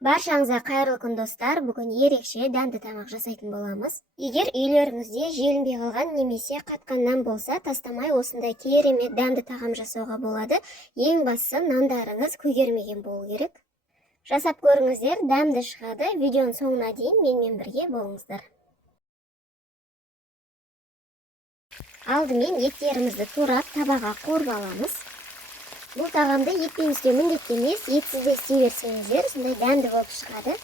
Баршаңызға қайырлы күн достар. Бүгін ерекше дәмді тамақ жасайтын боламыз. Егер үйлеріңізде желінбей қалған немесе қатқан нан болса, тастамай осындай керемет дәмді тағам жасауға болады. Ең бастысы нандарыңыз көгермеген болу керек. Жасап көріңіздер, дәмді шығады. Видеоның соңына дейін менімен бірге болыңыздар. Алдымен еттерімізді турап табаға қуырып аламыз. Бұл тағамды етпен істеу міндетті емес, етсіз де істей берсеңіздер, сондай дәмді болып шығады.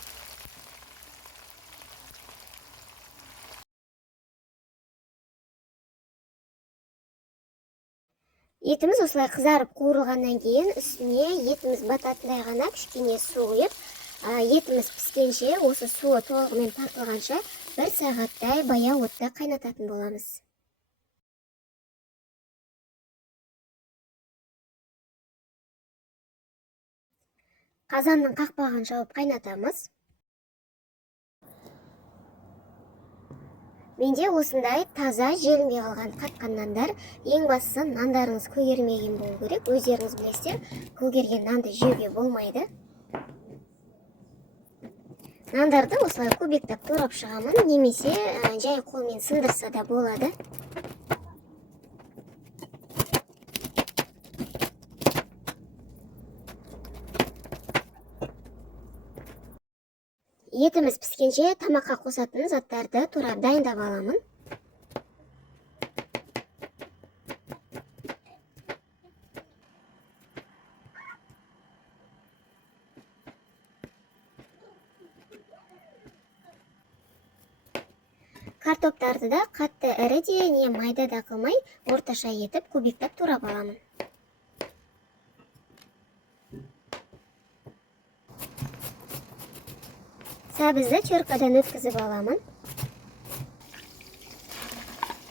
Етіміз осылай қызарып қуырылғаннан кейін үстіне етіміз бататындай ғана кішкене су құйып, етіміз піскенше, осы суы толығымен тартылғанша 1 сағаттай баяу отта қайнататын боламыз. Қазанның қақпағын жауып қайнатамыз. Менде осындай таза желінбей қалған қатқан нандар. Ең бастысы нандарыңыз көгермеген болу керек. Өздеріңіз білесіздер, көгерген нанды жеуге болмайды. Нандарды осылай кубиктап турап шығамын, немесе жай қолмен сындырса да болады. Етіміз піскенше тамаққа қосатын заттарды турап дайындап аламын. Картоптарды да қатты ірі де не майда да қылмай, орташа етіп кубиктап турап аламын. Сәбізді теркадан өткізіп аламын.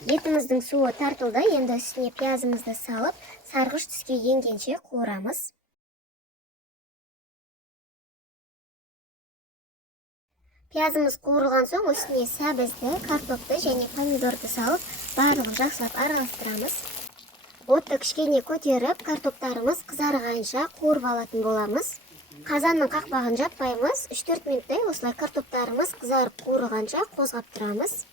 Етіміздің суы тартылды, енді үстіне пиязымызды салып, сарғыш түске енгенше қуырамыз. Пиязымыз қуырылған соң үстіне сәбізді, картопты және помидорды салып, барлығын жақсылап араластырамыз. Отты кішкене көтеріп, картоптарымыз қызарғанша қуырып алатын боламыз. Қазанның қақпағын жаппаймыз, 3-4 минуттай осылай картоптарымыз қызарып қуырылғанша қозғап тұрамыз.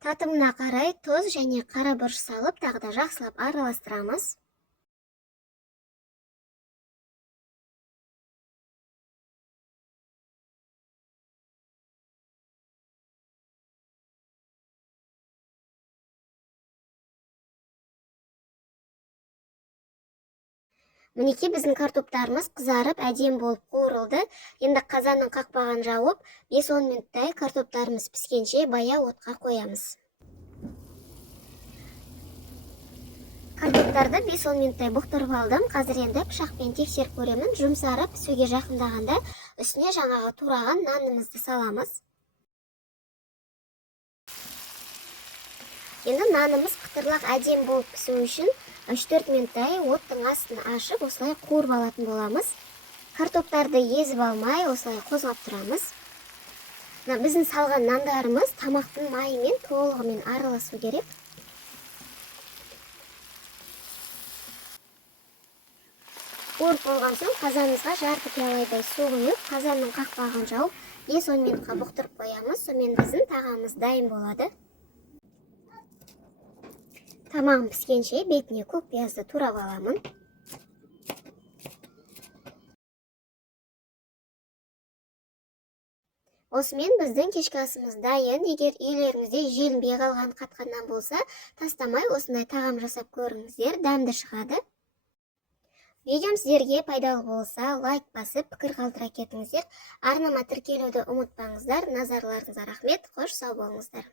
Татымына қарай тұз және қара бұрыш салып, тағы да жақсылап араластырамыз. Мінекей біздің картоптарымыз қызарып, әдем болып қуырылды. Енді қазанның қақпағын жауып, 5-10 минуттай картоптарымыз піскенше баяу отқа қоямыз. Картоптарды 5-10 минуттай бұқтырып алдым. Қазір енді пышақпен тексеріп көремін. Жұмсарып, пісуге жақындағанда үстіне жаңағы тураған нанымызды саламыз. Енді нанымыз қытырлақ әдем болып пісу үшін 3-4 минуттай оттың астын ашып, осылай қуырып алатын боламыз. Картоптарды езіп алмай, осылай қозғап тұрамыз. Біздің салған нандарымыз тамақтың майымен толығымен араласу керек. Қуырып болған соң қазанымызға жарты пиалайдай су құйып, қазанның қақпағын жауып, 5-10 минутқа бұқтырып қоямыз. Сонымен біздің тағамымыз дайын болады. Тамағым піскенше бетіне көк пиязды турап аламын. Осымен біздің кешкі асымыз дайын. Егер үйлеріңізде желінбей қалған қатқан нан болса, тастамай осындай тағам жасап көріңіздер, дәмді шығады. Видеом сіздерге пайдалы болса, лайк басып, пікір қалдыра кетіңіздер. Арнама тіркелуді ұмытпаңыздар. Назарларыңызға рахмет. Қош сау болыңыздар.